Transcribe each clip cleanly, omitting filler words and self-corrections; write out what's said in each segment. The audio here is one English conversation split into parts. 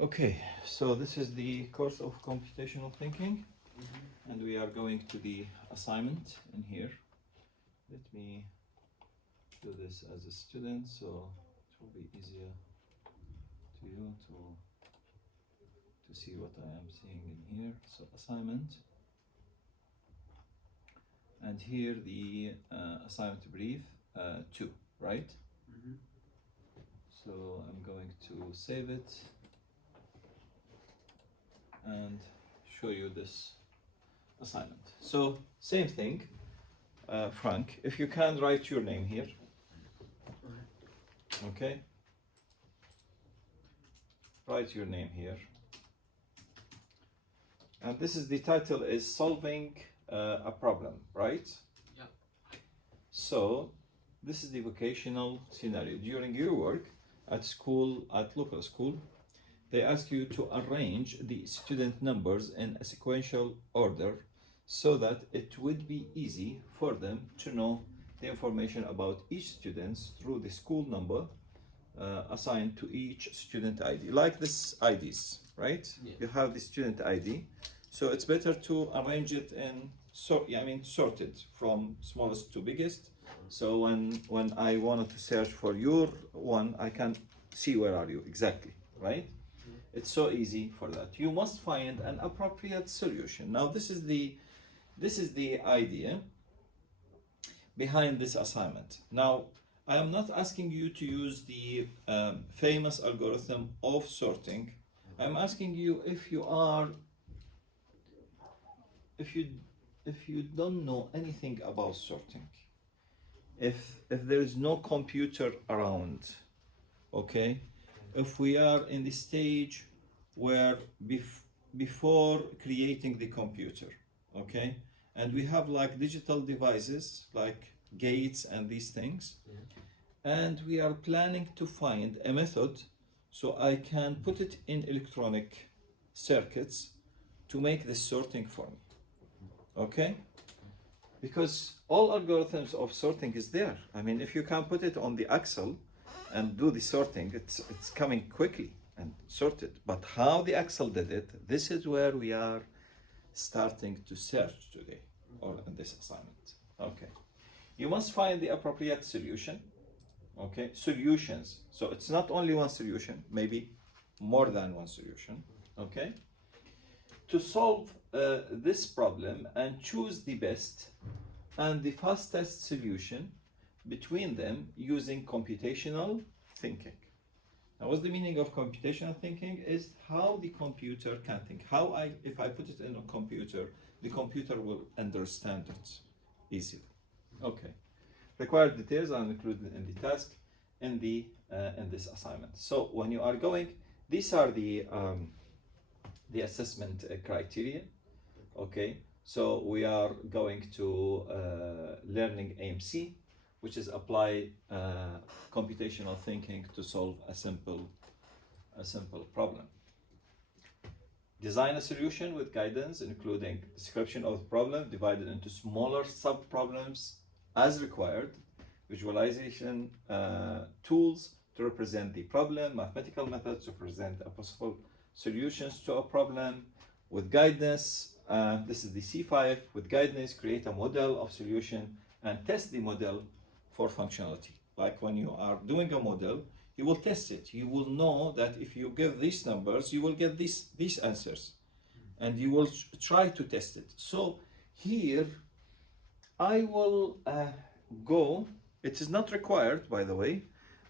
Okay, so this is the course of computational thinking, and we are going to the assignment in here. Let me do this as a student, so it will be easier to you to see what I am seeing in here. So assignment, and here the assignment brief 2, right? So I'm going to save it and show you this assignment. So same thing, Frank, if you can write your name here. Okay, write your name here, and this is the title is solving a problem, right? Yeah. So this is the vocational scenario. During your work at school, at local school, they ask you to arrange the student numbers in a sequential order so that it would be easy for them to know the information about each student through the school number assigned to each student ID, like this IDs, right? Yeah. You have the student ID, so it's better to arrange it in sorted from smallest to biggest. So when I wanted to search for your one, I can see where are you exactly, right? It's so easy for that. You must find an appropriate solution. Now this is the idea behind this assignment. Now I am not asking you to use the famous algorithm of sorting. I'm asking you if you don't know anything about sorting, if there is no computer around, okay, if we are in the stage where before creating the computer, okay, and we have like digital devices like gates and these things, and we are planning to find a method so I can put it in electronic circuits to make this sorting for me, okay? Because all algorithms of sorting is there. I mean, if you can put it on the Excel and do the sorting, it's coming quickly and sorted. But how the Excel did it, this is where we are starting to search today, or in this assignment. Okay, you must find the appropriate solution. Okay, solutions. So it's not only one solution, maybe more than one solution. Okay, to solve this problem and choose the best and the fastest solution between them using computational thinking. Now, what's the meaning of computational thinking? Is how the computer can think. If I put it in a computer, the computer will understand it easily. Okay. Required details are included in the task in this assignment. So when you are going, these are the assessment criteria. Okay. So we are going to learning AMC, which is apply computational thinking to solve a simple problem. Design a solution with guidance, including description of the problem divided into smaller sub-problems as required, visualization tools to represent the problem, mathematical methods to present a possible solutions to a problem, with guidance. This is the C5. With guidance, create a model of solution and test the model for functionality. Like when you are doing a model, you will test it. You will know that if you give these numbers, you will get these answers, and you will try to test it. So here, I will go. It is not required, by the way,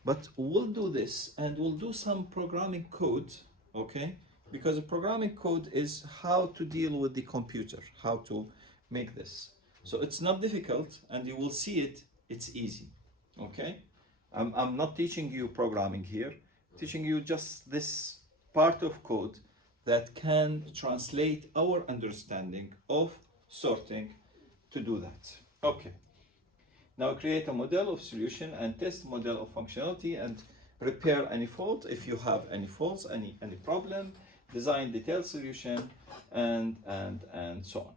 but we'll do this and we'll do some programming code, okay? Because the programming code is how to deal with the computer, how to make this. So it's not difficult, and you will see it, it's easy, okay? I'm not teaching you programming here, teaching you just this part of code that can translate our understanding of sorting to do that. Okay. Now create a model of solution and test model of functionality and repair any fault if you have any faults, any problem, design detailed solution, and so on.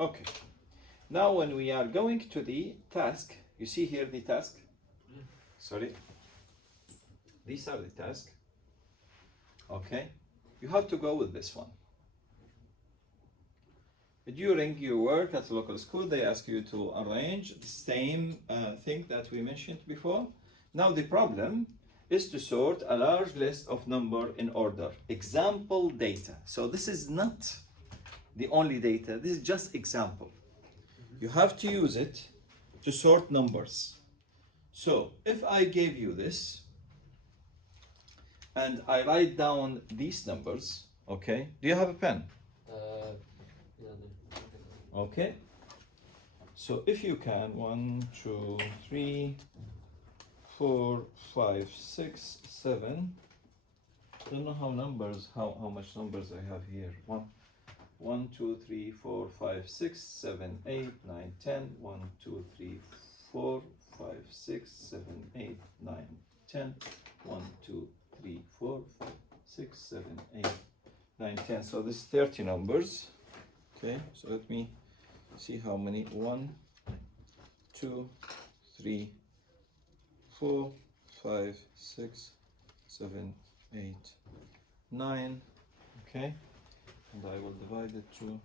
Okay. Now when we are going to the task, you see here the task. Sorry. These are the tasks. Okay. you have to go with this one. During your work at the local school, they ask you to arrange the same thing that we mentioned before. Now the problem is to sort a large list of number in order. Example data. So this is not the only data, this is just example. You have to use it to sort numbers. So if I gave you this and I write down these numbers, okay? Do you have a pen? Okay. So if you can, 1, 2, 3, 4, 5, 6, 7. I don't know how much numbers I have here. 1, 2, 3, 4, 5, 6, 7, 8, 9, 10. 1, 2, 3, 4, 5, 6, 7, 8, 9, 10. 1, 2, 3, 4, 5, 6, 7, 8, 9, 10. So this is 30 numbers. Okay, so let me see how many. 1, 2, 3, 4, 5, 6, 7, 8, 9. Okay, and I will divide it to,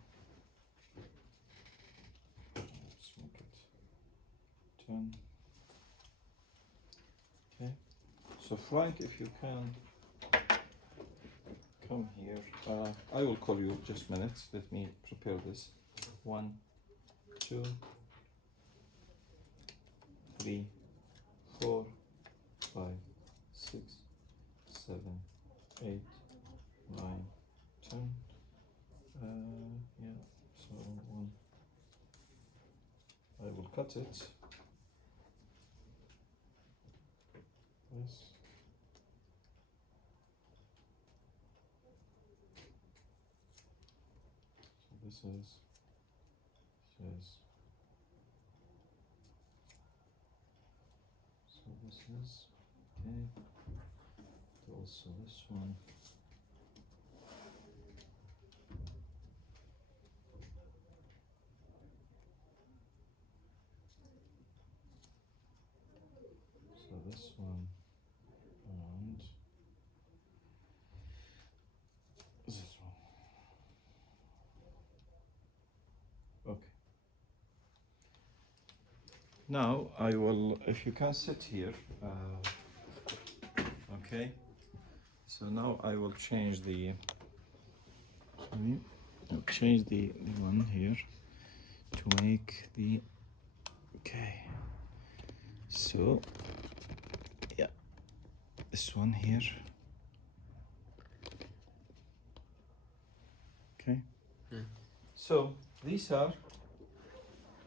let's make it 10. Okay, so Frank, if you can come here, I will call you just minutes. Let me prepare this. 1, 2, 3, 4, 5, 6, 7, 8, 9, 10. Yeah, so I will cut it. Yes. So this is okay. Also this one. So this one and this one. Okay. Now I will, if you can sit here, okay. So now I will change the, I'll change the one here to make the, okay. So yeah, this one here. Okay. So these are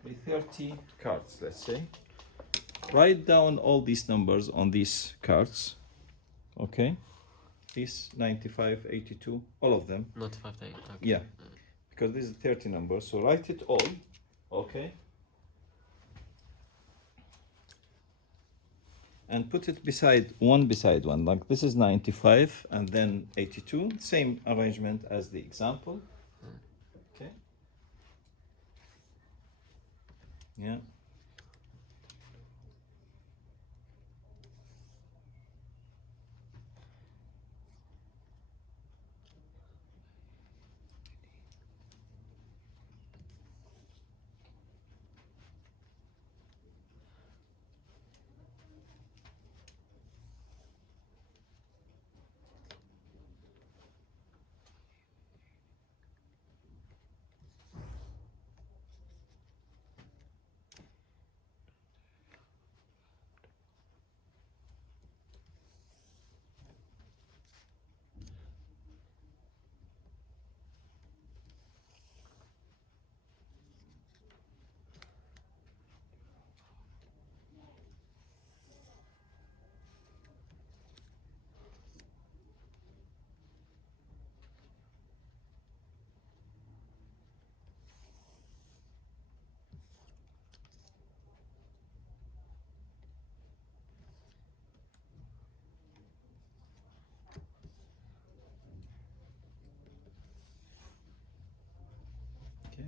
the 30 cards, let's say. Write down all these numbers on these cards. Okay. These 95, 82, all of them. Not 5 to 8. Okay. Yeah. Because this is 30 numbers. So write it all. Okay. And put it beside one. Like this is 95 and then 82. Same arrangement as the example. Okay. Yeah. Okay.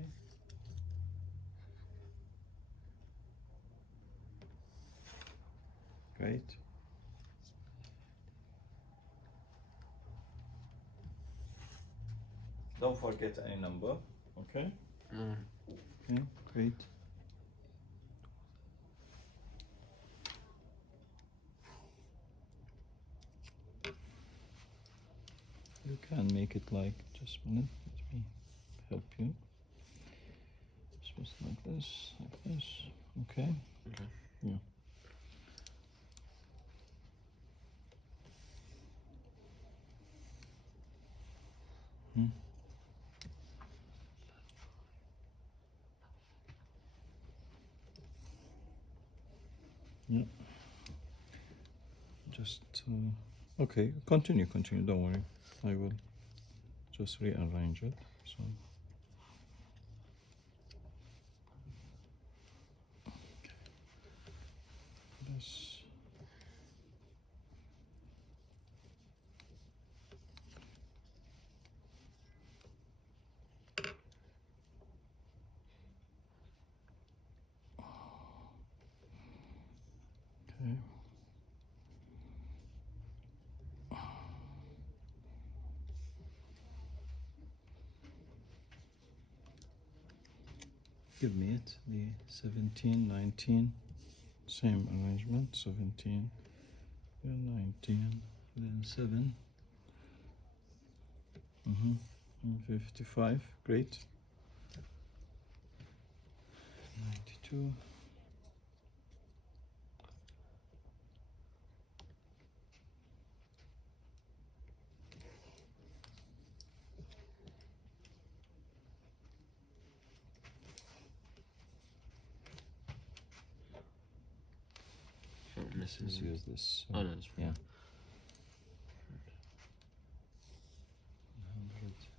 Great. Don't forget any number. Okay. No. Okay. Great. You can make it like, just a minute, let me help you. Just like this, okay? Okay. Yeah. Hmm. Yeah. Just, okay, continue, don't worry. I will just rearrange it, so. This. Okay. Give me it, the 17, 19, same arrangement, 17, then 19, then 7. 55, great. 92. Let's use this. Oh no, it's yeah.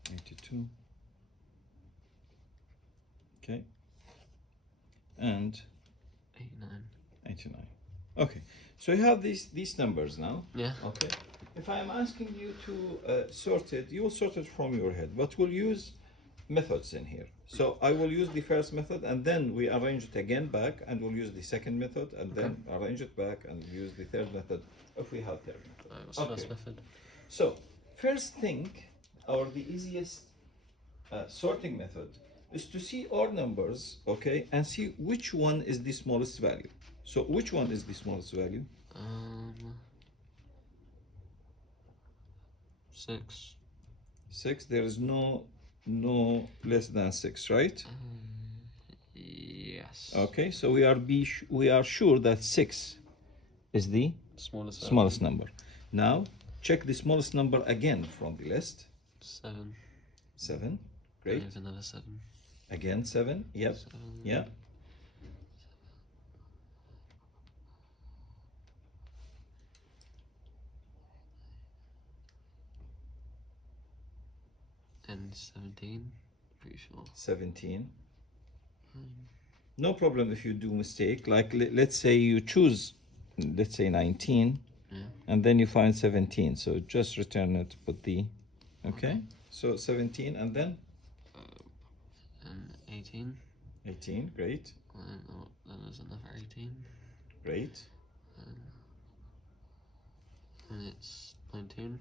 182. Okay. And 89. Okay. So you have these numbers now. Yeah. Okay. If I am asking you to sort it, you will sort it from your head, but we'll use methods in here. So I will use the first method, and then we arrange it again back, and we'll use the second method, and then arrange it back, and use the third method if we have third method. What's the first method? So first thing, or the easiest sorting method, is to see all numbers, okay, and see which one is the smallest value. So which one is the smallest value? 6. 6. There is no less than 6, right? Yes. Okay, so we are sure that 6 is the smallest number. Now check the smallest number again from the list. 7. 7, great. And another 7. Again 7, yep. 7. Yeah. And 17, pretty sure. 17. No problem if you do mistake. Like let's say you choose, let's say 19, and then you find 17. So just return it. Put the, okay. So 17, and then. And 18. 18, great. And then there's another 18. Great. And it's 19.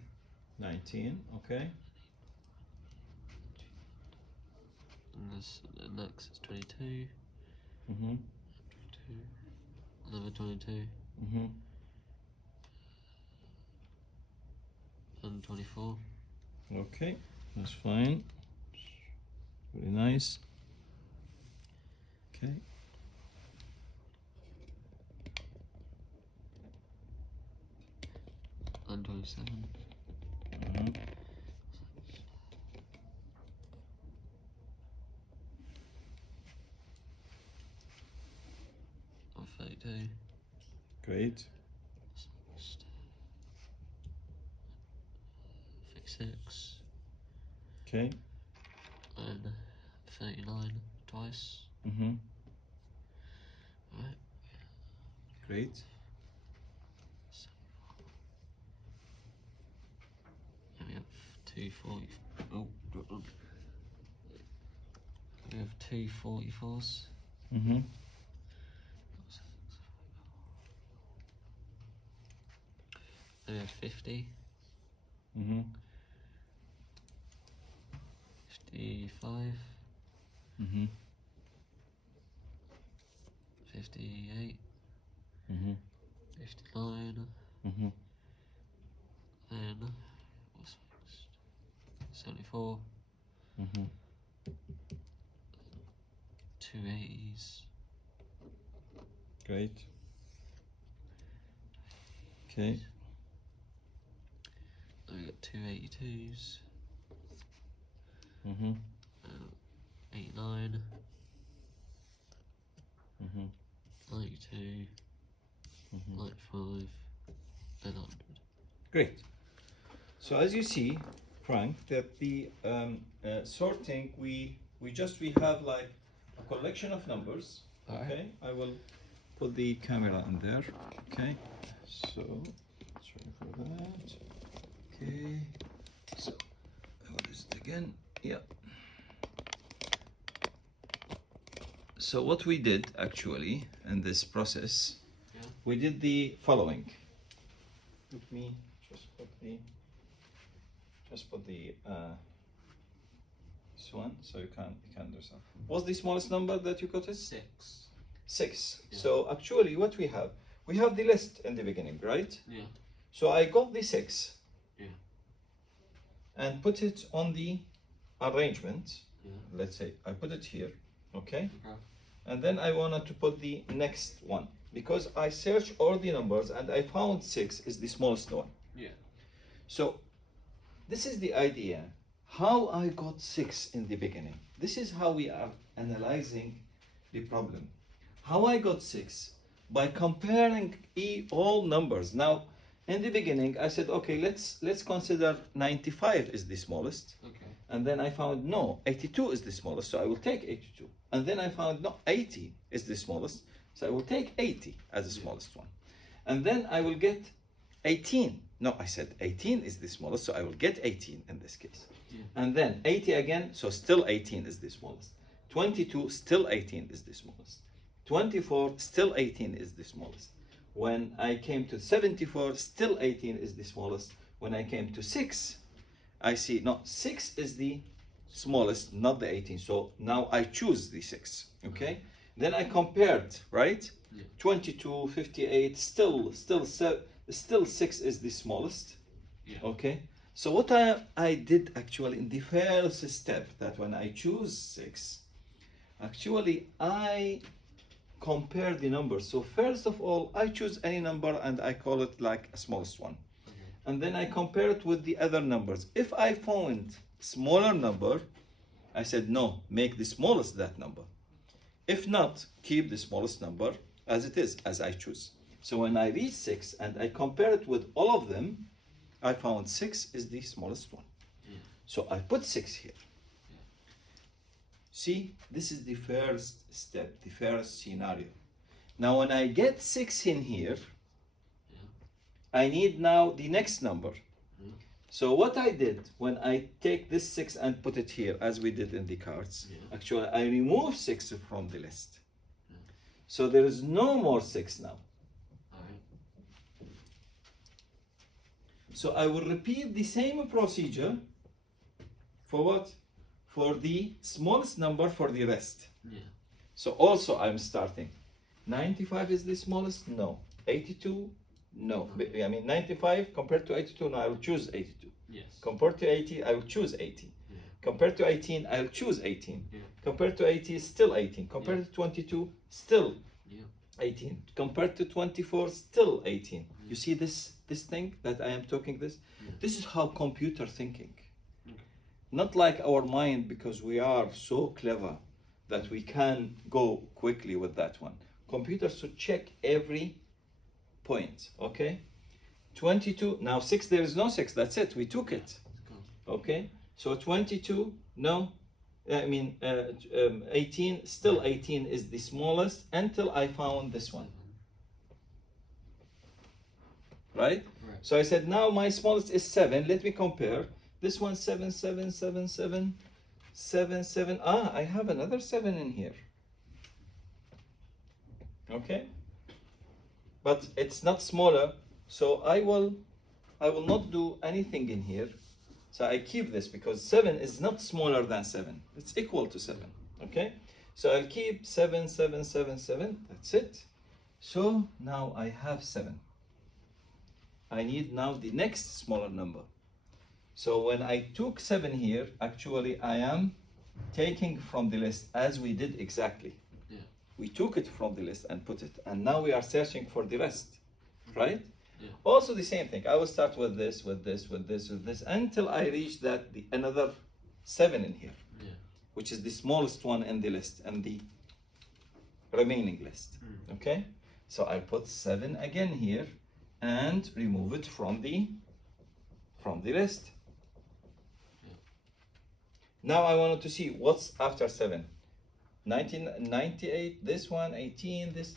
19, okay. And the next is 22. Mm-hmm. 22. Another 22. Mm-hmm. And 24. Okay, that's fine. Very nice. Okay. And 27. And 32. Great. 56. Okay. And 39 twice. Mm-hmm. Right. Great. And we have 240. Oh, we have 244s. Mm-hmm. And we have 50. Mm-hmm. 55, Mm-hmm. 58, Mm-hmm. 59, Mm-hmm. then what's next? 74, Mm-hmm. 280s, Great. Okay. then we got 282s, Mm-hmm. 89, Mm-hmm. 92, Mm-hmm. 95, and 100. Great. So as you see, Frank, that the sorting, we have like a collection of numbers. Alright. Okay, I will put the camera in there. Okay, so sorry for that. Okay, so what is it again? Yeah. So what we did actually in this process, Yeah. we did the following. Let me just put the this one so you can understand. What's the smallest number that you got? It 6. 6. Yeah. So actually, what we have the list in the beginning, right? Yeah. So I got the 6. Yeah. And put it on the arrangement. Yeah. Let's say I put it here, okay? Okay. And then I wanted to put the next one because I searched all the numbers and I found 6 is the smallest one. Yeah. So this is the idea how I got 6 in the beginning. This is how we are analyzing the problem. How I got 6 by comparing all numbers. Now in the beginning I said, okay, let's consider 95 is the smallest. Okay. And then I found no, 82 is the smallest, so I will take 82. And then I found no, 80 is the smallest, so I will take 80 as the smallest one. And then I will get 18. No, I said 18 is the smallest, so I will get 18 in this case. Yeah. And then 80 again, so still 18 is the smallest. 22, still 18 is the smallest. 24, still 18 is the smallest. When I came to 74, still 18 is the smallest. When I came to 6, I see, no, 6 is the smallest, not the 18. So now I choose the 6, okay? Then I compared, right? Yeah. 22, 58, still 6 is the smallest, Yeah. okay? So what I did actually in the first step, that when I choose 6, actually I compare the numbers. So first of all, I choose any number and I call it like a smallest one. And then I compare it with the other numbers. If I found smaller number, I said no, make the smallest that number. If not, keep the smallest number as it is, as I choose. So when I reach 6 and I compare it with all of them, I found 6 is the smallest one. Yeah. So I put 6 here. Yeah. See, this is the first step, the first scenario. Now when I get 6 in here, I need now the next number. So what I did when I take this 6 and put it here, as we did in the cards, actually I remove 6 from the list. So there is no more 6 now. So I will repeat the same procedure for what? For the smallest number for the rest. Yeah. So also I'm starting. 95 is the smallest? No. 82? No. I mean 95 compared to 82, no, I will choose 82. Yes. Compared to 80, I will choose 80. Yeah. Compared to 18, I'll choose 18. Yeah. Compared to 80, still 18. Compared to 22, still 18. Compared to 24, still 18. You see this thing that I am talking this? This is how computer thinking. Not like our mind, because we are so clever that we can go quickly with that one. Computers should check every point, okay? 22, now 6, there is no 6, that's it, we took it. Okay, so 22, no, I mean 18, still 18 is the smallest until I found this one. Right? So I said now my smallest is 7, let me compare. This one 7, 7, 7, 7, 7, 7, I have another 7 in here. Okay? But it's not smaller, so I will not do anything in here. So I keep this because 7 is not smaller than 7. It's equal to 7. Okay? So I'll keep 7, 7, 7, 7. That's it. So now I have 7. I need now the next smaller number. So when I took 7 here, actually I am taking from the list as we did exactly. Yeah. We took it from the list and put it. And now we are searching for the rest. Right? Yeah. Also the same thing. I will start with this, with this, with this, with this, until I reach that another 7 in here, Yeah. which is the smallest one in the list and the remaining list. Okay? So I put 7 again here and remove it from the list. Yeah. Now I wanted to see what's after 7. 1998, this one, 18, this.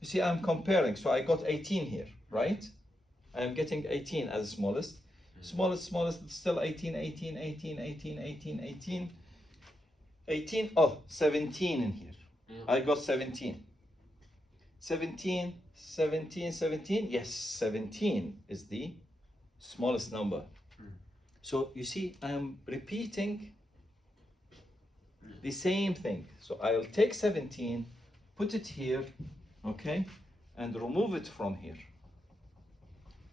You see, I'm comparing. So I got 18 here, right? I am getting 18 as the smallest. Smallest, still 18, 18, 18, 18, 18, 18. 18, oh, 17 in here. Yeah. I got 17. 17, 17, 17. Yes, 17 is the smallest number. So you see, I am repeating the same thing. So I'll take 17, put it here, okay, and remove it from here,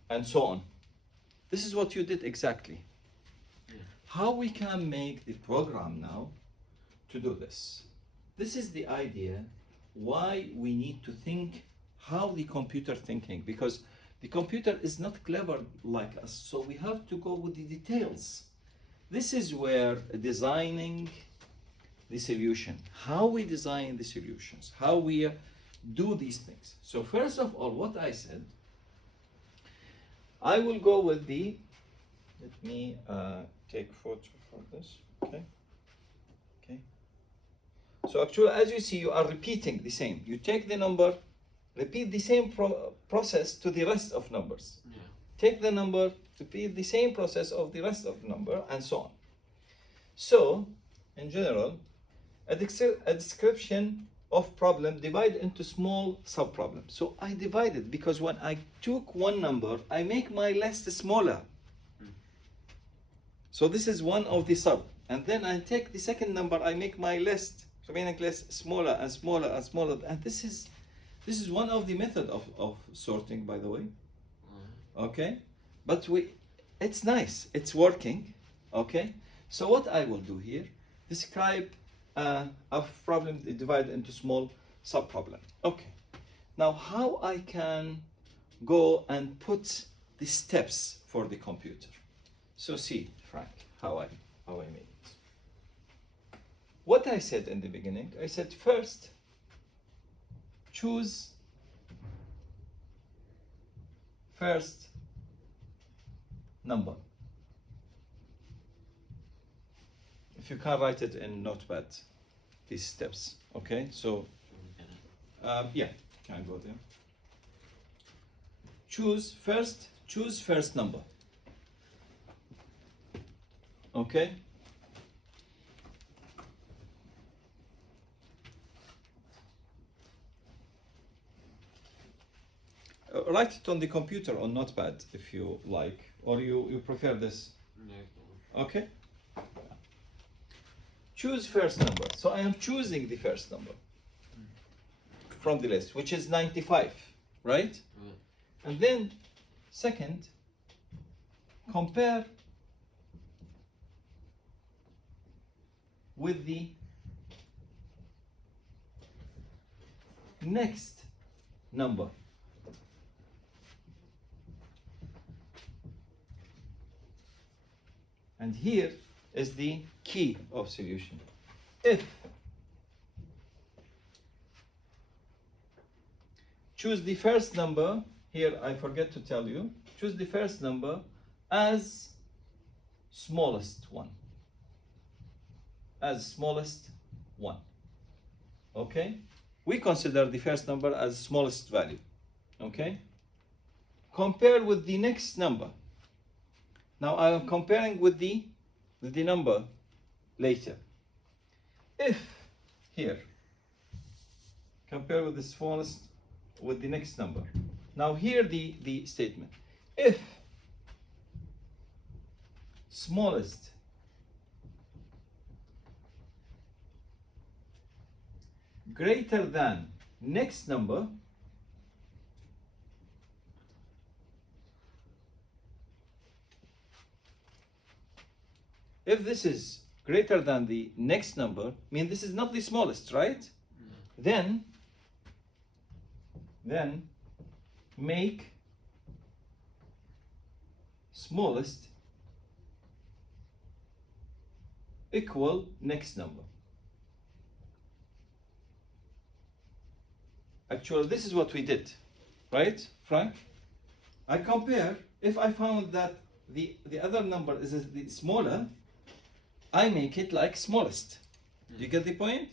and so on. This is what you did exactly. Yeah. How we can make the program now to do this. This is the idea why we need to think how the computer thinking, because the computer is not clever like us, so we have to go with the details. This is where designing the solution, how we design the solutions, how we do these things. So first of all, what I said, I will go with the, let me take photo for this, okay. So actually, as you see, you are repeating the same. You take the number, repeat the same process to the rest of numbers. Yeah. Take the number, repeat the same process of the rest of the number, and so on. So, in general, a description of problem divide into small sub-problems. So I divided because when I took one number, I make my list smaller. So this is one of the sub. And then I take the second number, I make my list, remaining list smaller and smaller and smaller. And this is one of the method of sorting, by the way. Okay? But it's nice, it's working. Okay? So what I will do here, describe a problem divided into small sub-problem. Okay. Now how I can go and put the steps for the computer. So see, Frank, how I made it. What I said in the beginning, I said first, choose first number. If you can write it in Notepad, these steps, okay? So, yeah, can go there. Choose first number. Okay? Write it on the computer on Notepad if you like, or you prefer this. No. Okay? Choose first number. So I am choosing the first number from the list, which is 95, right? Right. And then, second, compare with the next number. And here is the key of solution. If choose the first number, here I forget to tell you, choose the first number as smallest one. As smallest one. Okay? We consider the first number as smallest value. Okay? Compare with the next number. Now I am comparing with the number later. If here, compare with the smallest with the next number. Now here the statement. If smallest greater than next number if this is greater than the next number, I mean this is not the smallest, right? Then make smallest equal next number. Actually, this is what we did, right, Frank? I compare, if I found that the other number is the smaller, I make it like smallest. Do you get the point?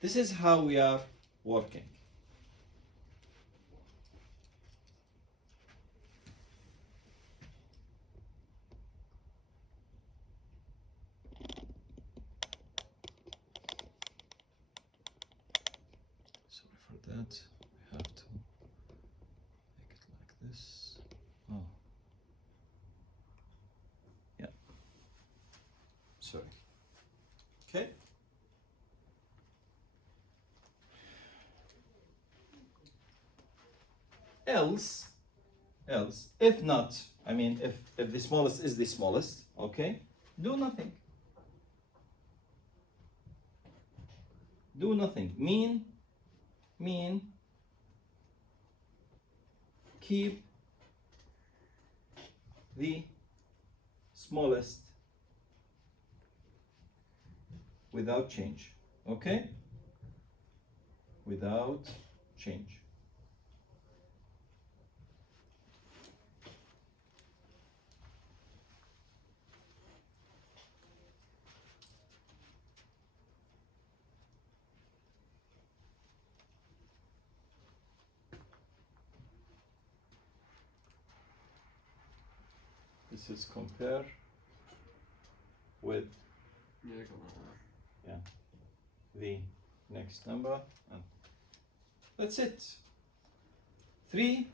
This is how we are working. Sorry for that. We have to make it like this. Oh. Yeah. Sorry. Okay. Else, if not, I mean, if the smallest is the smallest, okay, do nothing. Do nothing. Mean, keep the smallest without change, okay? Without change. This is compare with the next number, and that's it. 3.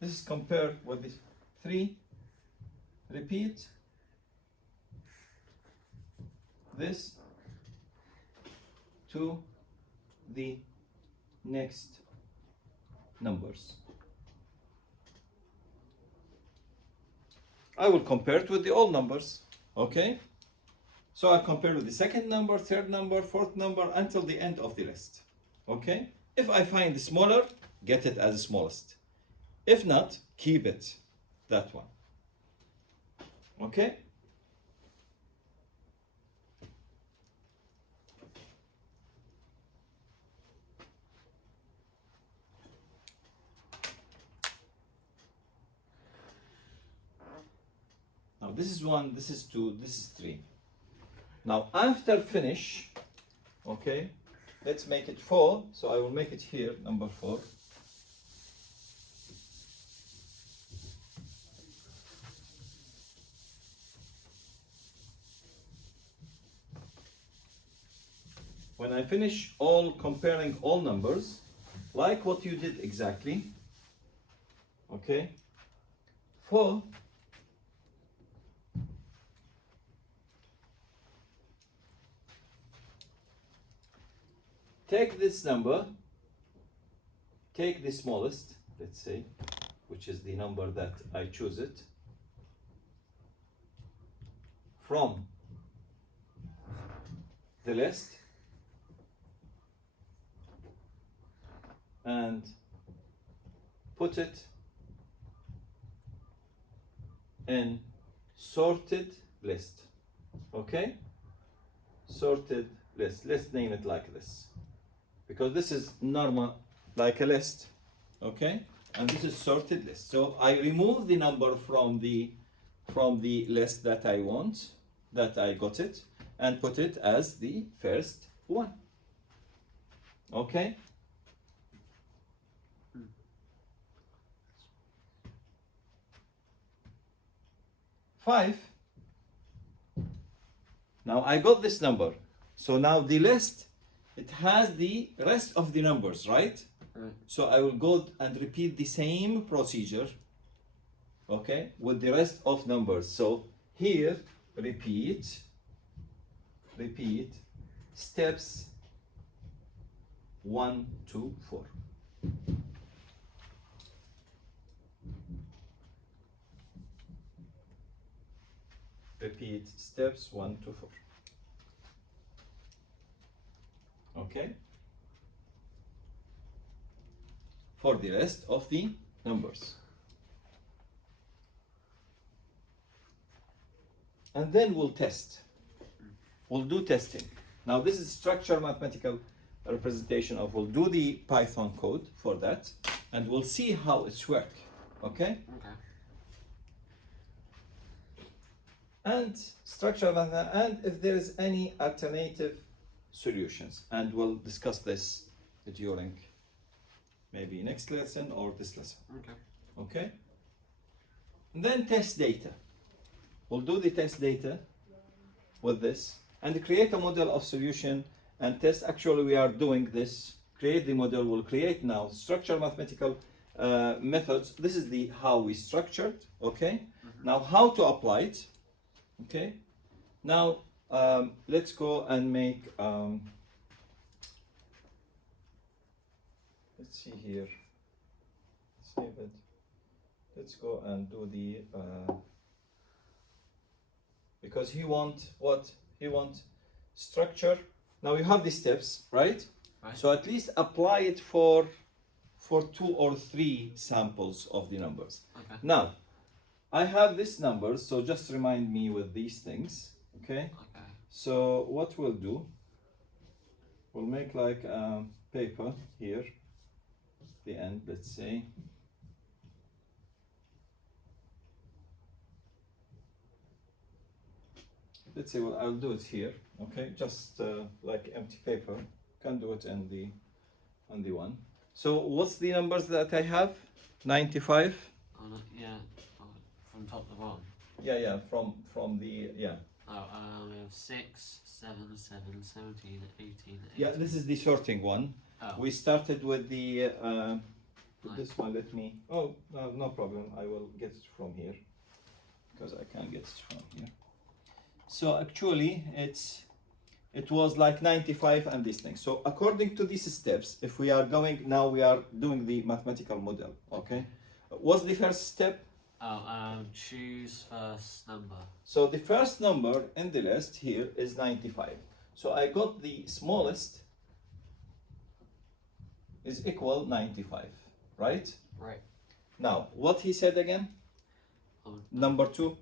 This is compare with this 3. Repeat this to the next numbers. I will compare it with the old numbers, okay? So I compare with the second number, third number, fourth number until the end of the list, okay? If I find the smaller, get it as the smallest. If not, keep it, that one, okay? Now this is 1, this is 2, this is 3. Now after finish, okay, let's make it 4. So I will make it here, number 4. When I finish all comparing all numbers, like what you did exactly, okay, 4. Take this number, take the smallest, let's say, which is the number that I choose it, from the list, and put it in sorted list, okay? Sorted list, let's name it like this, because this is normal, like a list, okay? And this is sorted list. So I remove the number from the list that I want, that I got it, and put it as the first one, okay? Five. Now I got this number. So now the list, it has the rest of the numbers, right? Right. So I will go and repeat the same procedure. okay, with the rest of numbers. So here, repeat steps 1 to 4. Repeat steps 1 to 4. Okay? For the rest of the numbers. And then we'll test. We'll do testing. Now this is structural mathematical representation of, we'll do the Python code for that, and we'll see how it's work. Okay? Okay. And structural mathematics, and if there is any alternative solutions, and we'll discuss this during maybe next lesson or this lesson. Okay. Okay? And then test data. We'll do the test data with this and create a model of solution and test. Actually, we are doing this. Create the model. We'll create now structural mathematical methods. This is the how we structured. Okay. Now how to apply it. Okay. Now let's go and make. Let's see here. Save it. Let's go and do the. Because he want what? He want structure. Now you have the steps, right? Right. So at least apply it for 2 or 3 samples of the numbers. Okay. Now, I have this numbers, so just remind me with these things, okay? Okay. So what we'll do, we'll make like paper here, the end, let's say. Let's say, well, I'll do it here, okay? Just like empty paper. Can do it in the one. So what's the numbers that I have? 95. Oh, no, yeah. Oh, from top to bottom. Yeah. From the yeah. Oh, we have 6, 7, 7, 17, 18, 18. Yeah, this is the sorting one. Oh. We started with the Nice. this one. Let me. Oh, no problem. I will get it from here because I can't get it from here. So actually, it was like 95 and this thing. So according to these steps, if we are going now, we are doing the mathematical model. Okay, what's the first step? Oh, choose first number. So the first number in the list here is 95. So I got the smallest is equal 95, right? Right. Now, what he said again? Oh, Number 2.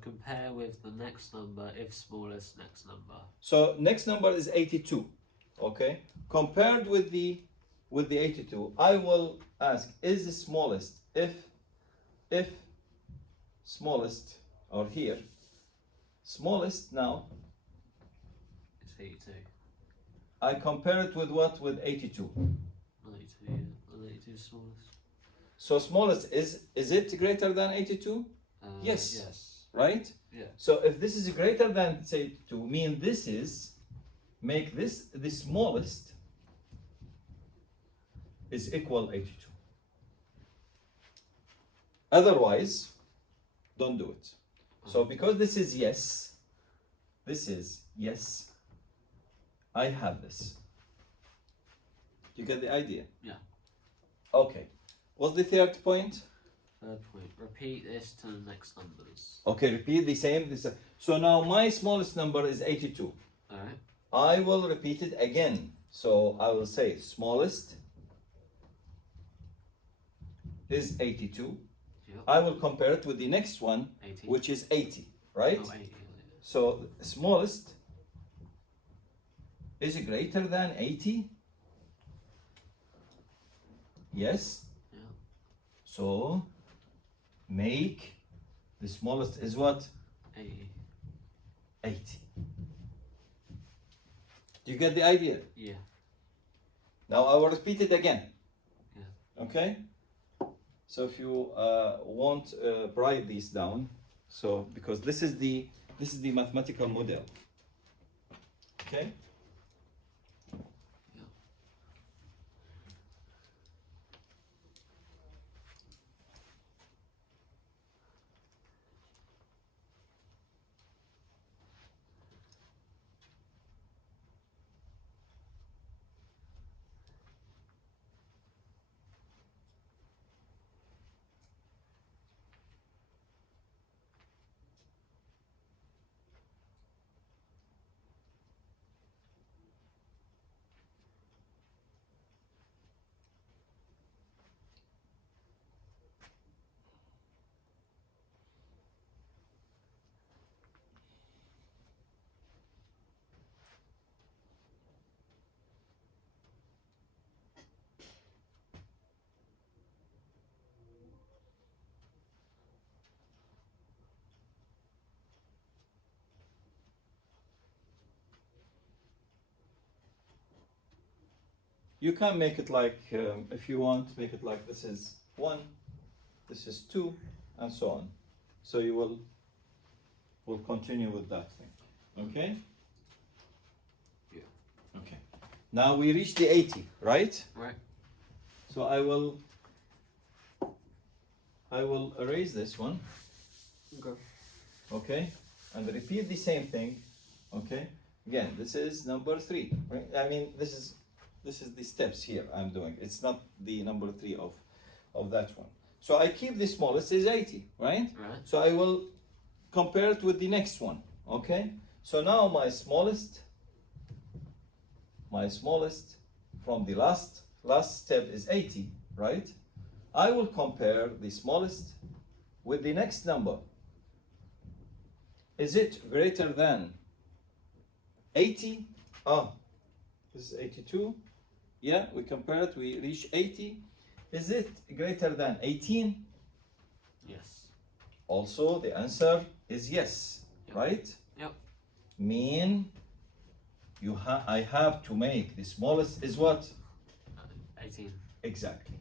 compare with the next number if smallest next number. So next number is 82. Okay? Compared with the 82, I will ask, is the smallest if smallest, or here, smallest now, It's 82. I compare it with what? With 82. 92, yeah. 92 is smallest. So smallest is it greater than 82? Yes. Yes. Right? Yeah. So if this is greater than say 82, mean this is, make this the smallest is equal 82. Otherwise, don't do it. So because this is yes, I have this. You get the idea? Yeah. Okay. What's the third point? Third point. Repeat this to the next numbers. Okay, repeat the same. So now my smallest number is 82. Alright. I will repeat it again. So I will say smallest is 82. Yep. I will compare it with the next one, 80. which is 80, right? Oh, 80. So smallest is greater than 80. Yes. Yeah. So make the smallest is what? 80. 80. Do you get the idea? Yeah. Now I will repeat it again. Yeah. Okay? So if you want write these down, so because this is the mathematical model. Okay? You can make it like, if you want, make it like this is 1, this is 2, and so on. So you will continue with that thing. Okay? Yeah. Okay. Now we reach the 80, right? Right. So I will erase this one. Okay. Okay? And repeat the same thing. Okay? Again, this is number 3. Right? I mean, this is the steps here I'm doing. It's not the number 3 of that one. So I keep the smallest is 80, right? Right. So I will compare it with the next one. Okay? So now my smallest from the last step is 80, right? I will compare the smallest with the next number. Is it greater than 80? Oh, this is 82. Yeah, we compare it, we reach 80. Is it greater than 18? Yes. Also, the answer is yes, Yep. right? Yep. Mean I have to make the smallest is what? 18. Exactly.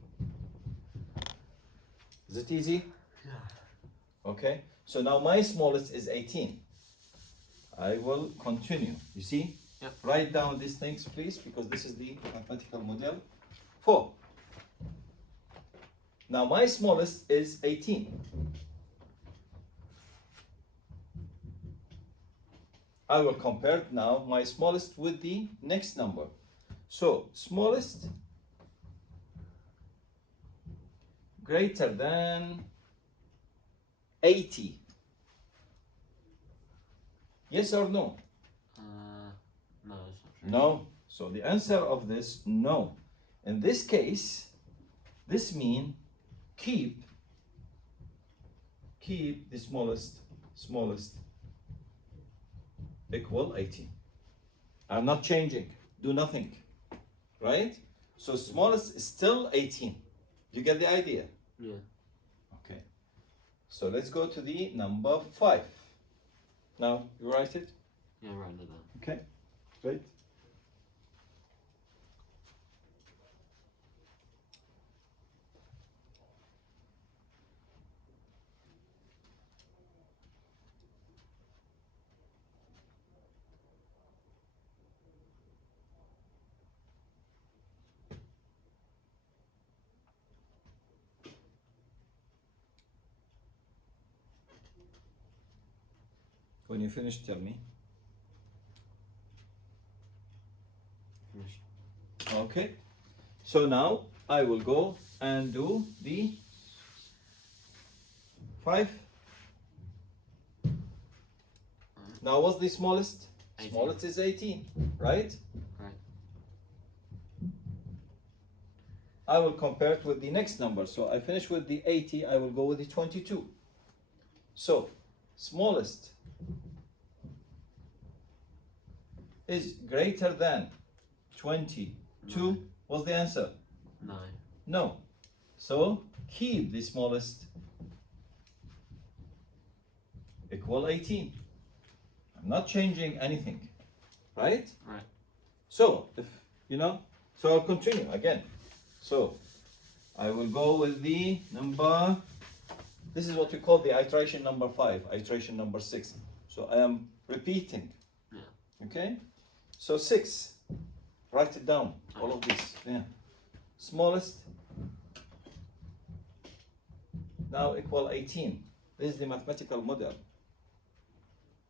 Is it easy? Yeah. Okay. So now my smallest is 18. I will continue. You see? Yep. Write down these things, please, because this is the mathematical model. 4. Now my smallest is 18. I will compare now my smallest with the next number. So smallest greater than 80. Yes or no? No, it's not true. No. So the answer of this, no. In this case, this means keep the smallest equal 18. I'm not changing. Do nothing. Right? So smallest is still 18. You get the idea? Yeah. Okay. So let's go to the number 5. Now, you write it? Yeah, write it down. Okay. Great. When you finish, tell me. Finish. Okay. So now I will go and do the 5. Now what's the smallest? 18. Smallest is 18, right? Right. I will compare it with the next number. So I finish with the 80, I will go with the 22. So smallest is greater than 22. No. What's the answer? 9. No. So keep the smallest equal 18. I'm not changing anything, right? Right. So if so I'll continue again. So I will go with the number. This is what we call the iteration number 5, iteration number 6. So I am repeating. Yeah. Okay. So 6. Write it down. All of this. Yeah. Smallest now equal 18. This is the mathematical model.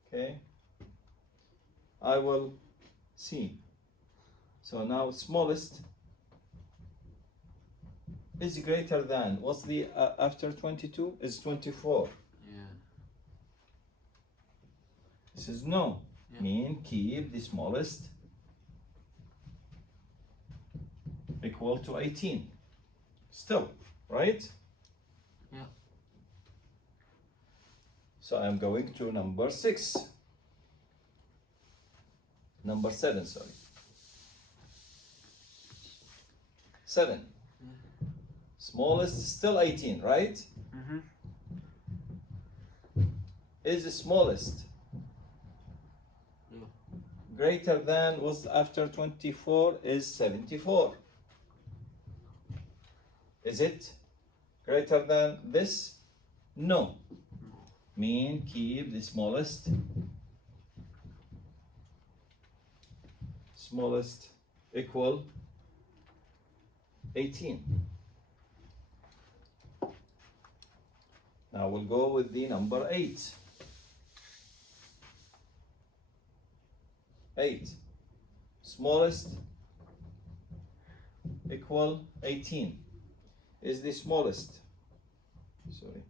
Okay. I will see. So now smallest is greater than, what's the after 22 is 24. Yeah. This is no. Yeah. Mean keep the smallest equal to 18. Still, right? Yeah. So I'm going to number 6. Number 7, sorry. 7. Smallest is still 18, right? Mm-hmm. Is the smallest Yeah. greater than, what's after 24 is 74. Is it greater than this? No. Mean keep the smallest equal 18. Now we'll go with the number 8. 8. Smallest equal 18 is the smallest. Sorry.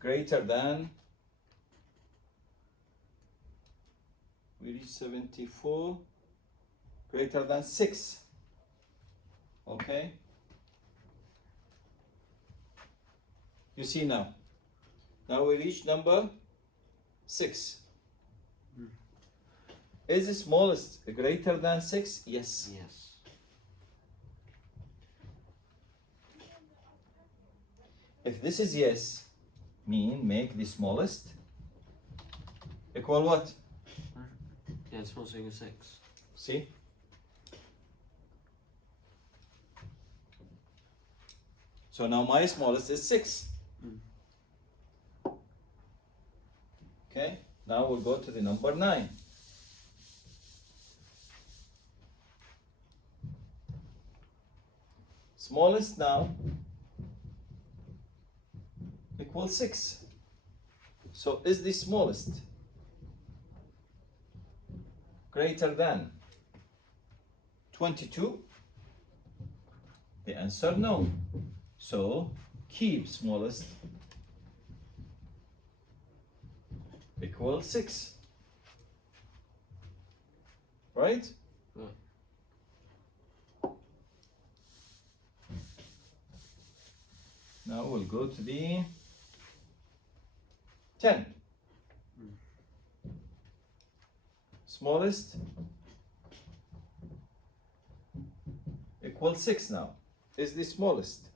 Greater than, we reach 74, greater than 6. Okay? You see now. Now we reach number 6. Is the smallest greater than 6? Yes. Yes. If this is yes, mean make the smallest equal what? Yeah, it's smallest equal 6. See? So now my smallest is 6. Okay, now we'll go to the number 9. Smallest now equals 6. So is the smallest greater than 22? The answer no. So keep smallest equals 6. Right? Right. Now we'll go to the 10. Smallest equals 6 now. Is the smallest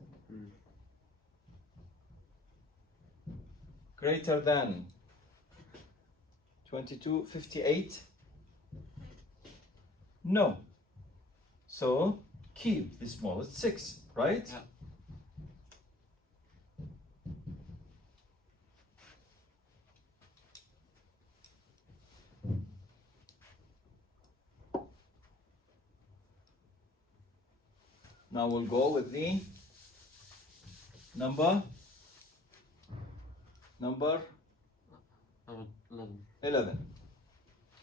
greater than 22, 58? No. So keep the smallest 6, right? Yeah. Now we'll go with the number 11. 11.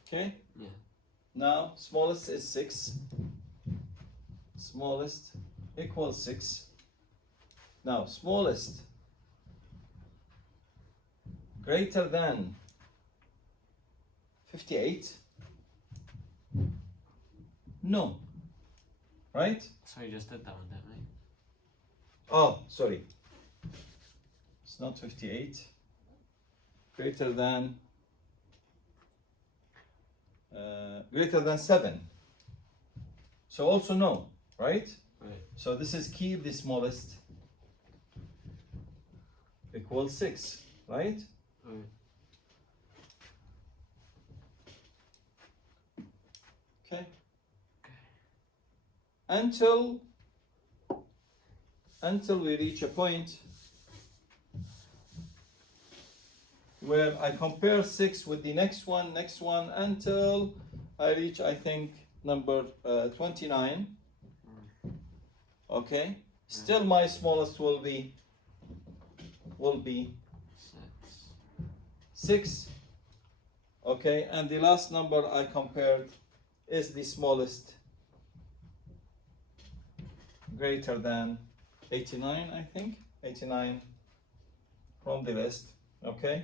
Okay? Yeah. Now smallest is 6. Smallest equals 6. Now smallest greater than 58? No. Right? So you just did that one, didn't we? Oh, sorry. It's not 58. Greater than 7. So also no, right? Right. So this is keep the smallest equals 6, right? Right. Okay. Until we reach a point where I compare 6 with the next one, until I reach, I think, number 29. Okay. Still, my smallest will be 6. Okay, and the last number I compared is the smallest greater than 89, I think. 89 from the list. Okay.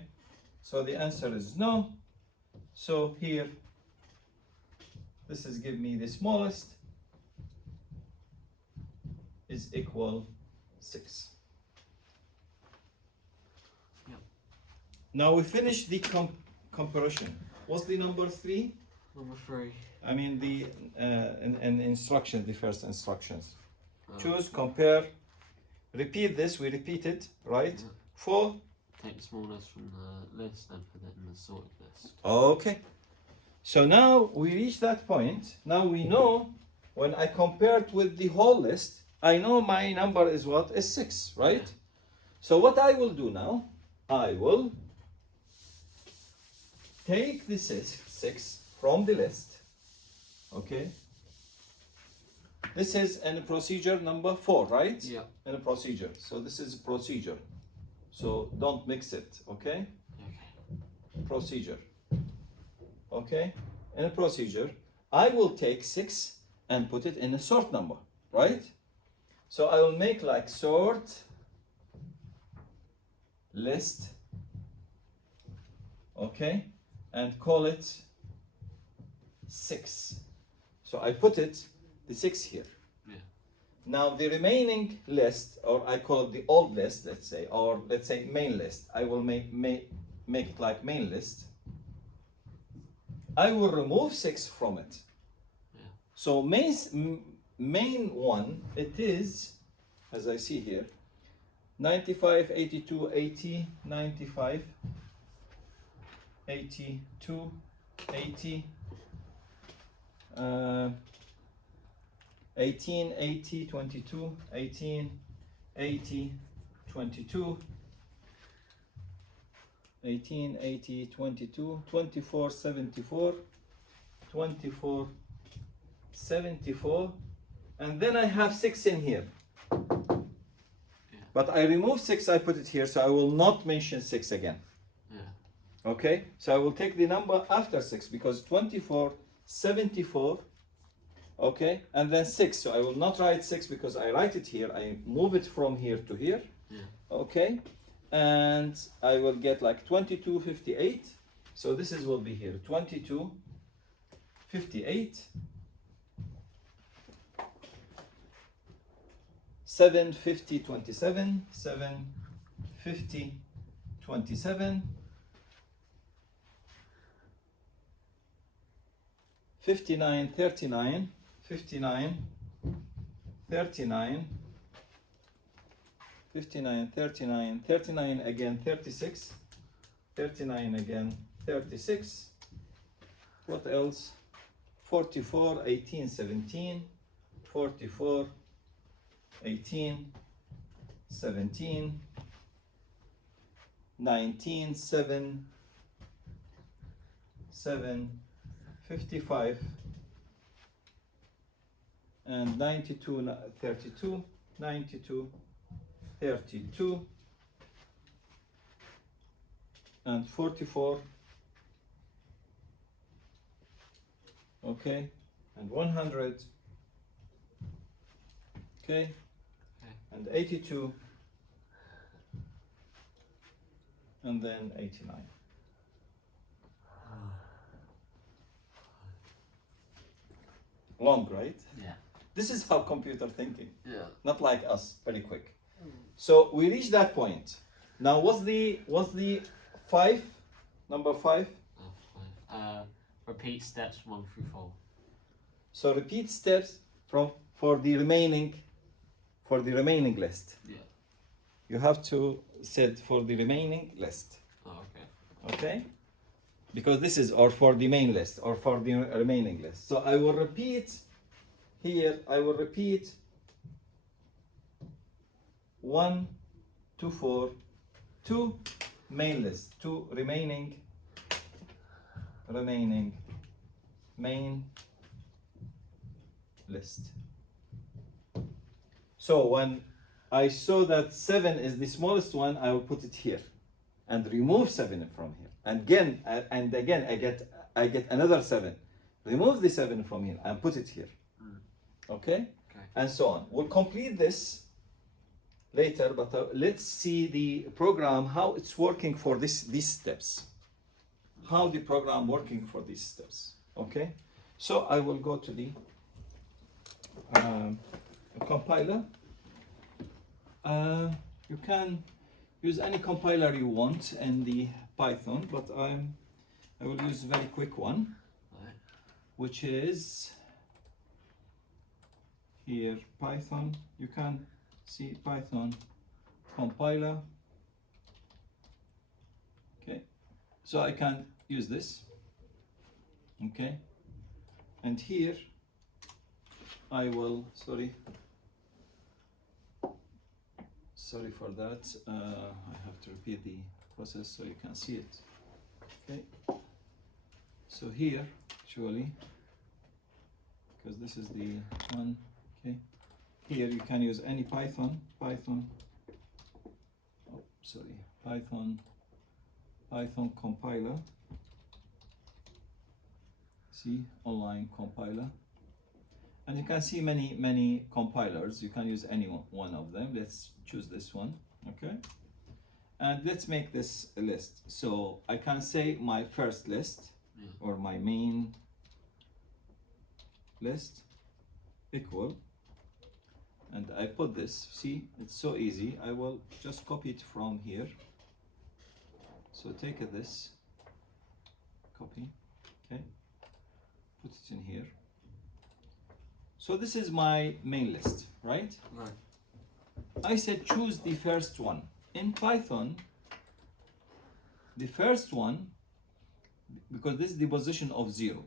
So the answer is no. So here, this is give me the smallest is equal 6. Yep. Now we finish the comparison. What's the number 3? Number 3. I mean the in instructions, the first instructions. Oh. Choose, compare, repeat this. We repeat it, right? Yeah. 4. Take the smallest from the list and put it in the sorted list. Okay. So now we reach that point. Now we know when I compare it with the whole list, I know my number is what? Is 6, right? So what I will do now, I will take the 6 from the list, okay? This is in procedure number 4, right? Yeah. In a procedure. So this is procedure. So don't mix it, okay? Okay. Procedure. Okay? In a procedure, I will take 6 and put it in a sort number, right? So I will make like sort list, okay? And call it 6. So I put it, the 6 here. Yeah. Now the remaining list, or I call it the old list, let's say, or let's say main list. I will make it like main list. I will remove 6 from it. Yeah. So main one, it is, as I see here, 95, 82, 80, 95, 82, 80, 18, 80, 22, 18, 80, 22, 18, 80, 22, 24, 74, 24, 74, and then I have 6 in here. But I remove 6, I put it here, so I will not mention 6 again. Yeah. Okay, so I will take the number after 6 because 24, 74, okay, and then 6. So I will not write 6 because I write it here. I move it from here to here, Yeah. okay, and I will get like 22, 58. So this is will be here 22, 58. 750 27, 750 27, 59 39, 59 39, 59 39, 39 again 36, 39 again 36. What else? 44 18 17, 44 18, 17, 19, 7, 7, 55, and 92, 32, 92, 32, and 44, okay, and 100, okay, and 82, and then 89. Long, right? Yeah. This is how computer thinking, Yeah. not like us, very quick. So we reached that point. Now what's the 5, number 5? Oh, 5. Repeat steps 1 through 4. So repeat steps for the remaining list. Yeah. You have to set for the remaining list. Oh, okay. Okay? Because this is or for the main list or for the remaining list. So I will repeat here, I will repeat 1 to 4, 2 main list, 2 remaining main list. So when I saw that 7 is the smallest one, I will put it here and remove 7 from here. And again, I get another 7. Remove the 7 from here and put it here. Okay? And so on. We'll complete this later, but let's see the program, how it's working for these steps. How the program working for these steps. Okay? So I will go to the compiler. You can use any compiler you want in the Python, but I will use a very quick one, which is here Python. You can see Python compiler. Okay, so I can use this. Okay, and here I will, sorry for that, I have to repeat the process so you can see it. Okay, so here actually, because this is the one, okay, here you can use any Python, Python compiler, see, online compiler, and you can see many compilers. You can use any one of them. Let's choose this one, okay, and let's make this a list. So I can say my first list or my main list equal, and I put this, see, it's so easy. I will just copy it from here. So take this, copy, okay, put it in here. So this is my main list, right? Right. I said choose the first one. In Python, the first one, because this is the position of 0.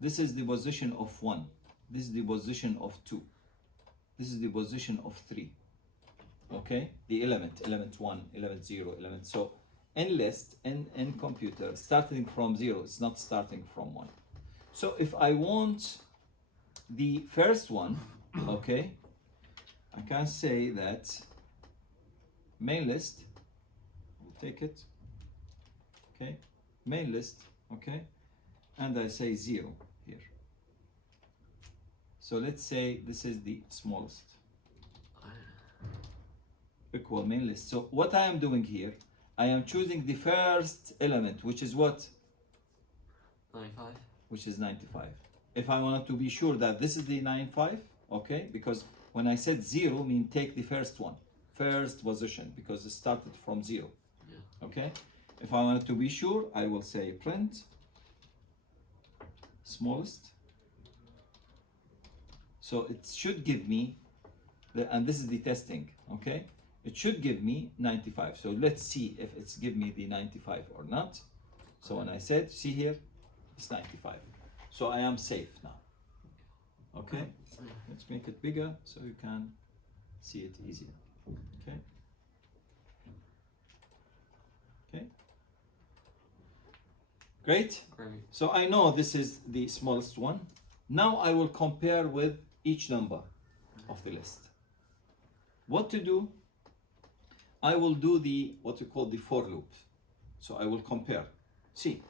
This is the position of 1. This is the position of 2. This is the position of 3. Okay? The element 1, element 0, element. So in list, in computer, starting from 0, it's not starting from 1. So if I want the first one, okay, I can say that main list, we'll take it, okay, main list, okay, and I say 0 here. So let's say this is the smallest, equal main list. So what I am doing here, I am choosing the first element, which is what? 95. Which is 95. If I wanted to be sure that this is the 95, okay, because when I said 0, mean take the first one, first position, because it started from 0, okay? If I wanted to be sure, I will say print smallest. So it should give me, and this is the testing, okay? It should give me 95. So let's see if it's give me the 95 or not. So when I said, see here, it's 95. So I am safe now. Okay? Let's make it bigger so you can see it easier. Okay? Okay? Great? Great. So I know this is the smallest one. Now I will compare with each number of the list. What to do? I will do the what you call the for loop. So I will compare. See,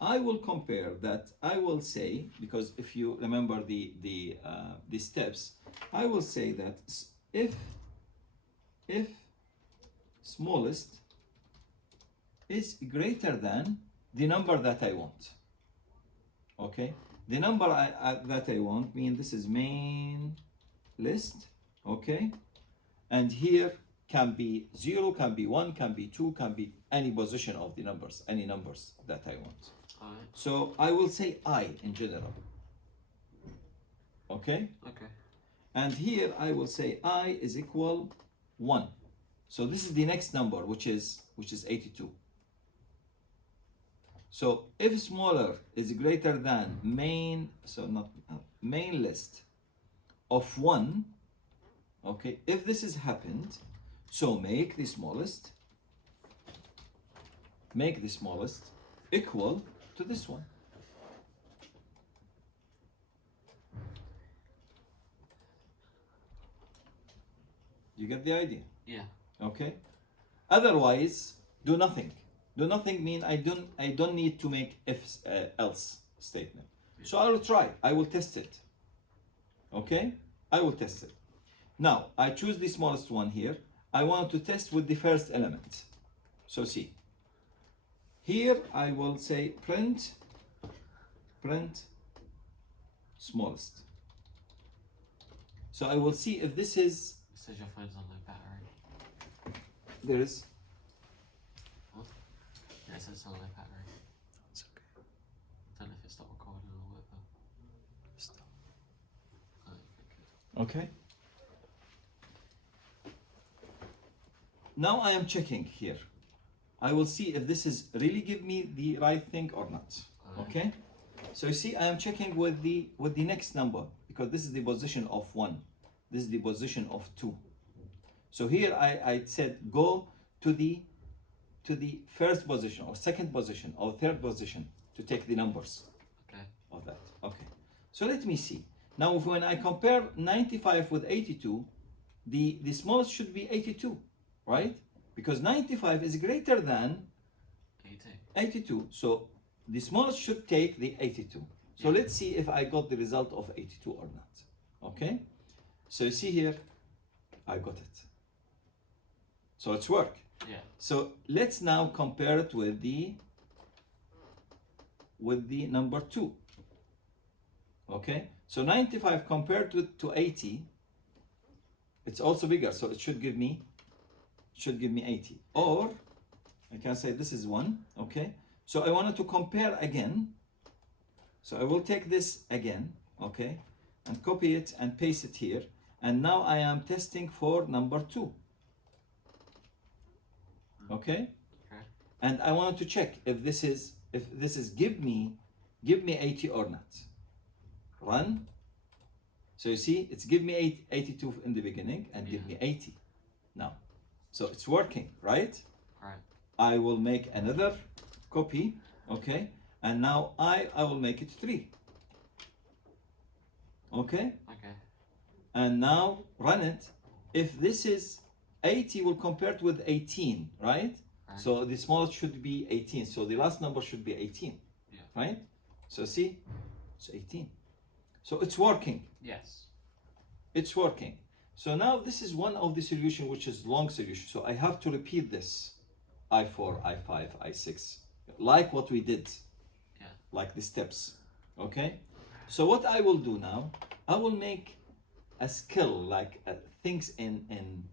I will compare that. I will say, because if you remember the steps, I will say that if smallest is greater than the number that I want. Okay, the number that I want mean this is main list. Okay, and here can be 0, can be 1, can be 2, can be any position of the numbers, any numbers that I want. Alright. So I will say I in general. Okay? Okay. And here I will say I is equal 1. So this is the next number, which is 82. So if smaller is greater than main, so not main list of 1, okay, if this has happened, so make the smallest equal to this one. You get the idea? Yeah. Okay. Otherwise, do nothing. Do nothing mean I don't need to make if else statement. So I will try. I will test it. Okay. I will test it. Now I choose the smallest one here. I want to test with the first element. So see. Here I will say print smallest. So I will see if this is. It says your phone's on low battery. There is. What? Yeah, it says it's on low battery. It's okay. I don't know if it stopped recording or whatever. Stop. Oh, okay, good. Okay. Now I am checking here. I will see if this is really give me the right thing or not. Okay. So you see, I am checking with the next number because this is the position of 1. This is the position of 2. So here I said go to the first position or second position or third position to take the numbers Okay. of that. Okay. So let me see. Now when I compare 95 with 82, the smallest should be 82, right? Because 95 is greater than 82. So the smallest should take the 82. So Yeah. let's see if I got the result of 82 or not. Okay? So you see here, I got it. So it's work. Yeah. So let's now compare it with the number 2. Okay? So 95 compared to 80, it's also bigger, so it should give me 80. Or I can say this is 1, okay? So I wanted to compare again. So I will take this again, okay? And copy it and paste it here. And now I am testing for number 2. Okay? Okay. And I wanted to check if this is give me 80 or not. Run. So you see, it's give me 82 in the beginning and give me 80 now. So it's working, right? Right. I will make another copy, okay? And now I will make it 3. Okay? Okay. And now run it. If this is 80, will compare it with 18, right? Right. So the smallest should be 18. So the last number should be 18, Yeah. right? So see, it's 18. So it's working. Yes. It's working. So now this is one of the solution which is long solution. So I have to repeat this, I4, I5, I6, like what we did, Yeah. like the steps, okay? So what I will do now, I will make a skill like things in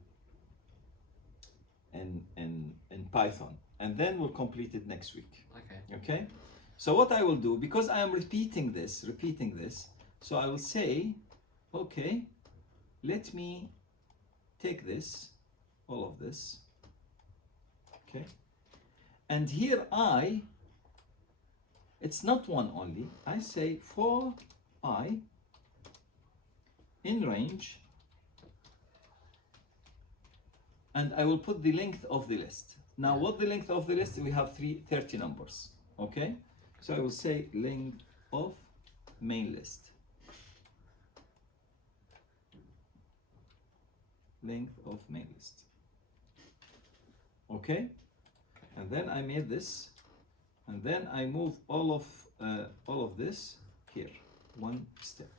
Python, and then we'll complete it next week. Okay. Okay. So what I will do, because I am repeating this, so I will say, okay, let me take this, all of this, okay, and here it's not 1 only. I say for I in range, and I will put the length of the list. Now, Yeah. what the length of the list? We have 30 numbers, okay? So I will say length of main list. Length of main list. Okay? And then I made this, and then I move all of this here, 1 step.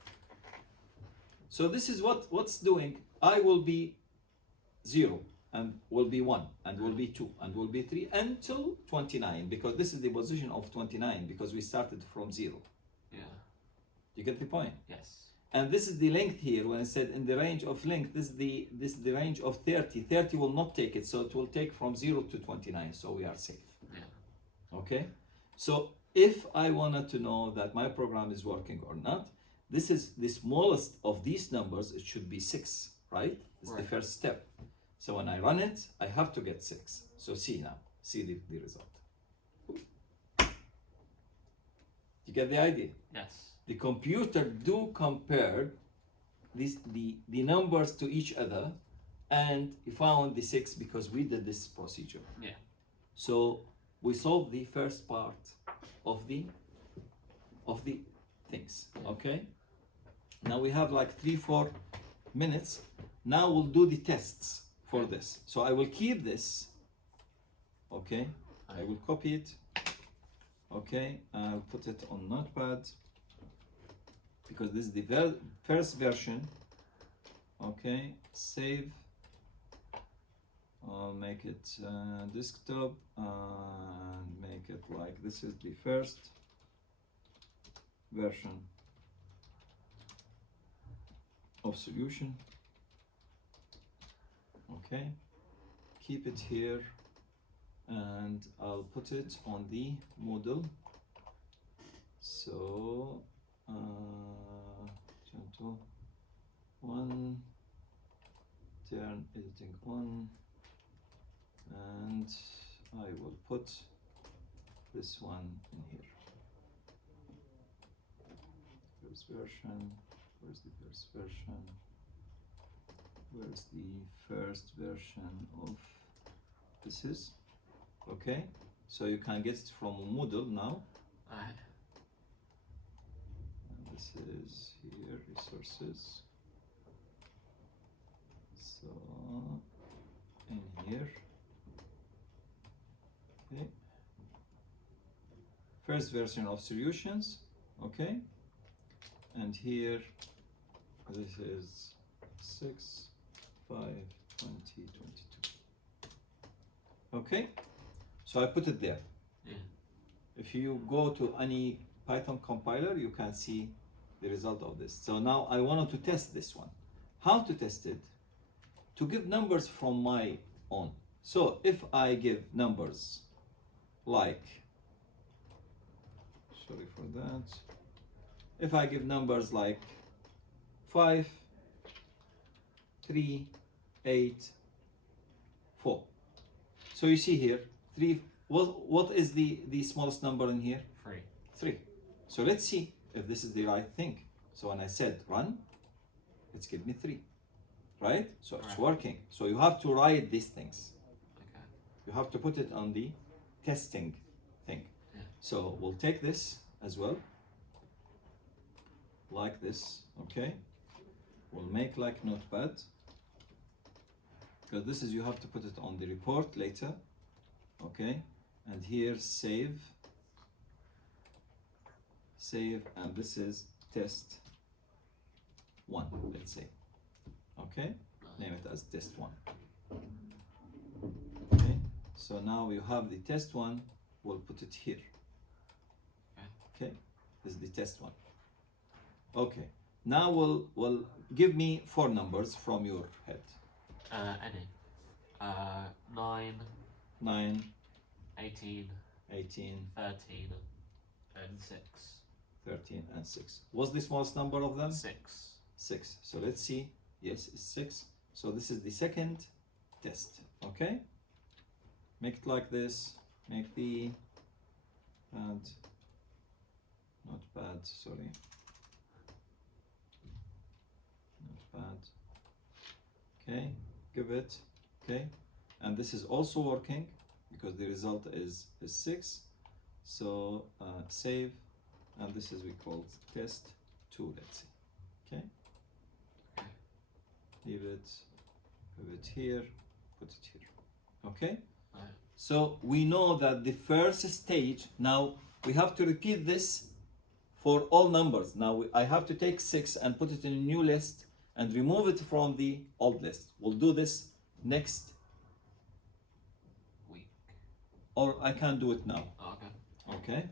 So this is what's doing. I will be 0, and will be 1, and will be 2, and will be 3 until 29, because this is the position of 29, because we started from 0. Yeah. You get the point? Yes. And this is the length here. When I said in the range of length, this is the range of 30. 30 will not take it, so it will take from 0 to 29, so we are safe. Yeah. Okay? So if I wanted to know that my program is working or not, this is the smallest of these numbers. It should be 6, right? It's the Right. first step. So when I run it, I have to get 6. So see now, see the result. You get the idea? Yes. The computer do compare the numbers to each other, and he found the 6 because we did this procedure. Yeah. So we solved the first part of the things. Okay. Now we have like 3-4 minutes. Now we'll do the tests for this. So I will keep this. Okay. I will copy it. Okay. I'll put it on Notepad because this is the first version. Okay. Save. I'll make it desktop and make it like this is the first version of solution. Okay, keep it here, and I'll put it on the Moodle. So turn to 1, turn editing on, and I will put this one in here. first version. Where's the first version? Where's the first version of this is? Okay, so you can get it from Moodle now. Right. And this is here, resources. So in here, okay, first version of solutions, okay, and here this is 6, 5, 20, 22. Okay, so I put it there. Yeah. If you go to any Python compiler, you can see the result of this. So now I wanted to test this one. How to test it? To give numbers from my own. So if I give numbers like, sorry for that, if I give numbers like 5, 3, 8, 4. So you see here, 3, what is the smallest number in here? 3. 3. So let's see if this is the right thing. So when I said run, it's give me 3, right? So it's Right. working. So you have to write these things. Okay. You have to put it on the testing thing. Yeah. So we'll take this as well, like this, okay? We'll make like notepad, because this is, you have to put it on the report later, okay? And here save, and this is test 1, let's say, okay? Name it as test 1. Okay, so now you have the test 1, we'll put it here. Okay, this is the test 1. Okay, now we'll give me 4 numbers from your head. Any. 9, 9, 18, 18, 13, and 6. 13, and 6. What's the smallest number of them? 6. 6. So let's see. Yes, it's 6. So this is the second test. Okay, make it like this. Make the pad, not bad, sorry, not bad. Okay, give it. Okay, and this is also working because the result is 6. So save, and this is we call test 2, let's see. Okay, leave it, put it here, put it here. Okay, Right. so we know that the first stage, now we have to repeat this for all numbers. Now I have to take 6 and put it in a new list and remove it from the old list. We'll do this next Week. or I can do it now. Okay. Okay,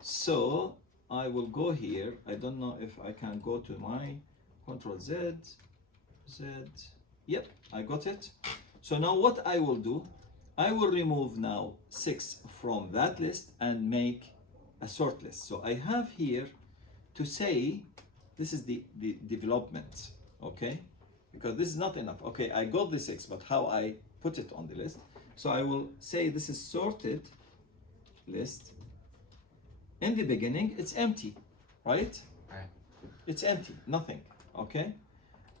so I will go here. I don't know if I can go to my Control Z. Yep, I got it. So now what I will do, I will remove now 6 from that list and make a sort list. So I have here to say this is the development, okay? Because this is not enough. Okay, I got the 6, but how I put it on the list? So I will say this is sorted list. In the beginning, it's empty, right? Right. It's empty, nothing, okay?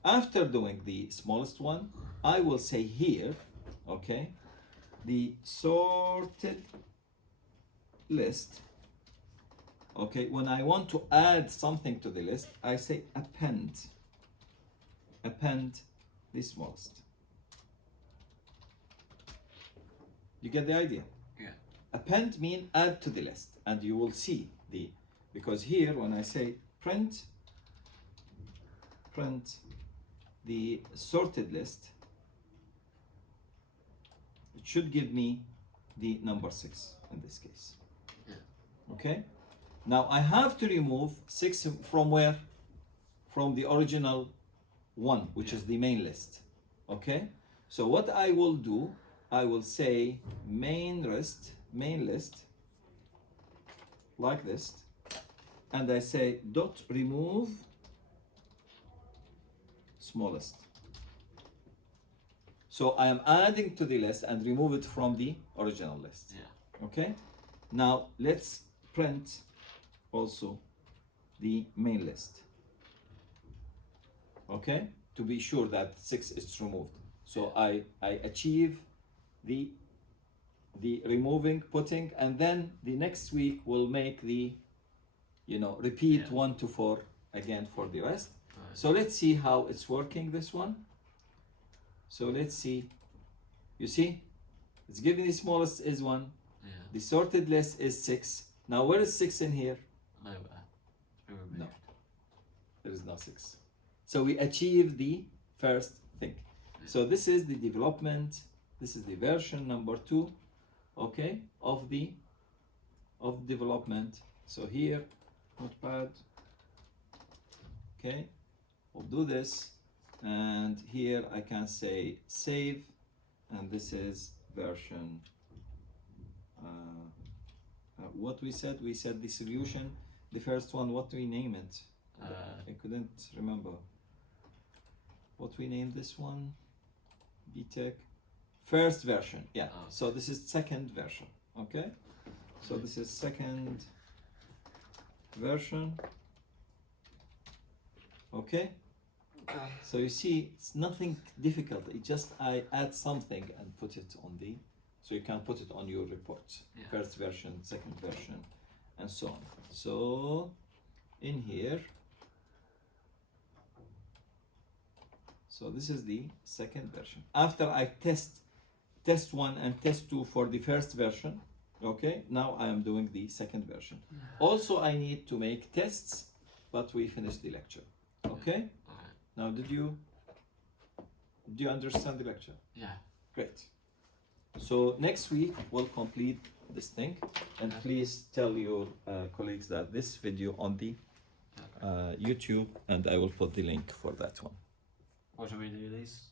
After doing the smallest one, I will say here, okay, the sorted list, okay, when I want to add something to the list, I say append the smallest. You get the idea? Yeah. Append mean add to the list, and you will see the, because here when I say print the sorted list, it should give me the number 6 in this case. Yeah. Okay, now I have to remove 6 from where? From the original 1, which Yeah. is the main list. Okay, so what I will do, I will say main list like this, and I say dot remove smallest. So I am adding to the list and remove it from the original list. Yeah. Okay, now let's print also the main list. Okay, to be sure that 6 is removed. So I achieve the removing, putting, and then the next week we'll make the, you know, repeat Yeah. 1 to 4 again for the rest. Right. So let's see how it's working, this one. So let's see. You see, it's giving the smallest is 1. Yeah. The sorted list is 6. Now where is 6 in here? Nowhere. It's been removed. No. There is no 6. So we achieve the first thing. So this is the development. This is the version number 2, okay, of development. So here, notepad. Okay, we'll do this, and here I can say save, and this is version. What we said the solution. The first one, what do we name it? I couldn't remember. What we named this one? BTEC. First version, yeah. Oh. So this is second version, okay? So this is second version, okay? So you see, it's nothing difficult. It just I add something and put it on the, so you can put it on your report. Yeah. First version, second version, and so on. So in here, so this is the second version. After I test 1 and test 2 for the first version, okay, now I am doing the second version. Also, I need to make tests, but we finished the lecture, okay? Alright. Now, do you understand the lecture? Yeah. Great. So next week we'll complete this thing, and Okay. please tell your colleagues that this video on the Okay. YouTube, and I will put the link for that one. What do we do these?